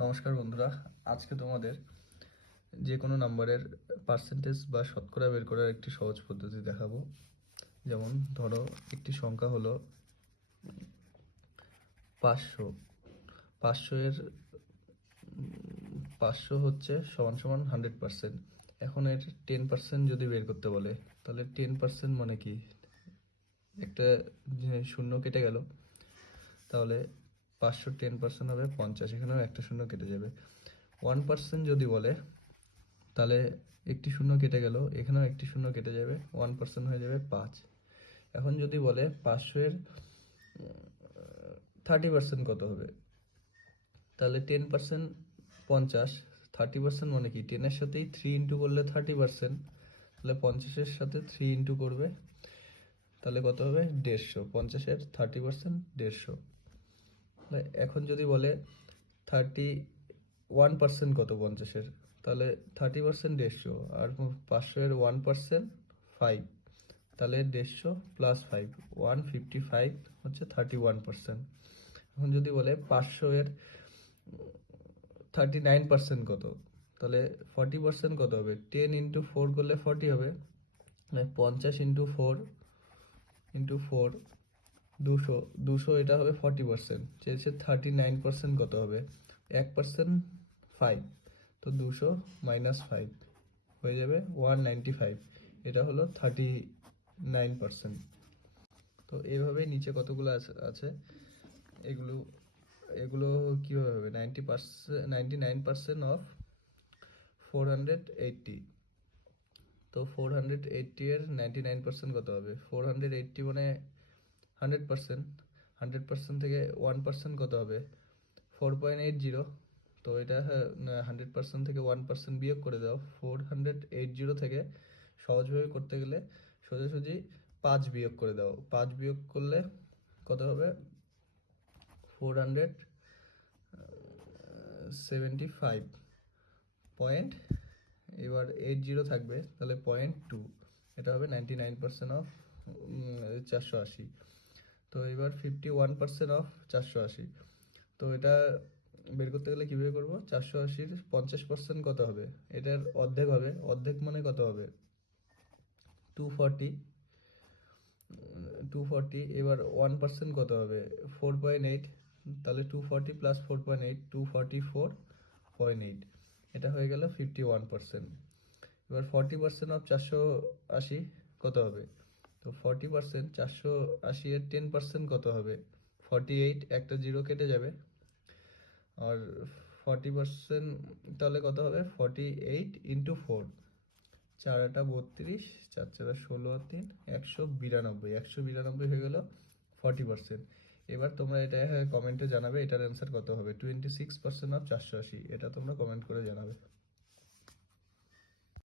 নমস্কার বন্ধুরা, আজকে তোমাদের যে কোনো নাম্বারের পার্সেন্টেজ বা শতকরা বের করার একটি সহজ পদ্ধতি দেখাবো। যেমন ধরো একটি সংখ্যা হলো 500। 500 এর 500 হচ্ছে সমান সমান 100%। এখন এর 10% যদি বের করতে বলে, তাহলে 10% মানে কি? একটা শূন্য কেটে গেল, তাহলে 500 10% হবে 50, এখানেও একটা শূন্য কেটে যাবে। 1% যদি বলে, তাহলে একটি শূন্য কেটে গেল, এখানেও একটি শূন্য কেটে যাবে, 1% হয়ে যাবে 5। এখন যদি বলে 500 এর 30% কত হবে, তাহলে 10% 50, 30% মানে কি? 10-এর সাথেই 3 ইন্টু করলে 30%, তাহলে 50-এর সাথে 3 ইন্টু করবে, তাহলে কত হবে? 150। 50-এর 30% 150। এখন যদি বলে 31% কত 50-এর, তাহলে 30% 150, আর 500 এর 1% 5, তাহলে 150 প্লাস 5 155 হচ্ছে 31%। এখন যদি বলে 500 এর 39% কত, তাহলে 40% কত হবে? 10 ইন্টু 4 করলে 40 হবে, 50 ইন্টু 4 ইন্টু 4 200, 200 এটা হবে 40%। চেয়েছে 39% কত হবে? 1% 5, তো 200 মাইনাস 5 হয়ে যাবে 195। এটা হলো 39%। তো এইভাবেই নিচে কতগুলো আছে এগুলো এগুলো কীভাবে হবে? 99% অফ 480। তো 480 এর 99% কত হবে? 480 মানে 100%। 100% থেকে 1% কত হবে? 4.80। তো এটা 100% থেকে 1% বিয়োগ করে দাও। 480 থেকে সহজভাবে করতে গেলে সোজাসুজি 5 বিয়োগ করে দাও। 5 বিয়োগ করলে কত হবে? 475 পয়েন্ট, এবার 80 থাকবে, তাহলে 0.2। এটা হবে 99% অফ 480। তো এবার 51% অফ 480। তো এটা বের করতে গেলে কীভাবে করবো? 480-র 50% কত হবে? এটার অর্ধেক হবে। অর্ধেক মানে কত হবে? 240। 240, এবার 1% কত হবে? 4.8, তাহলে 240 প্লাস 4.8 244.8। এটা হয়ে গেল 51%। এবার 40% অফ 480 কত হবে? তো 40% 480 এর 10% কত হবে? 48, একটা জিরো কেটে যাবে, আর 40% তাহলে কত হবে? 48 ইন্টু 4, 4-8-32, 4-4-16, 192। 192 হয়ে গেল 40%। এবার তোমরা এটা কমেন্টে জানাবে এটার অ্যান্সার কত হবে। 26% অফ 480, এটা তোমরা কমেন্ট করে জানাবে।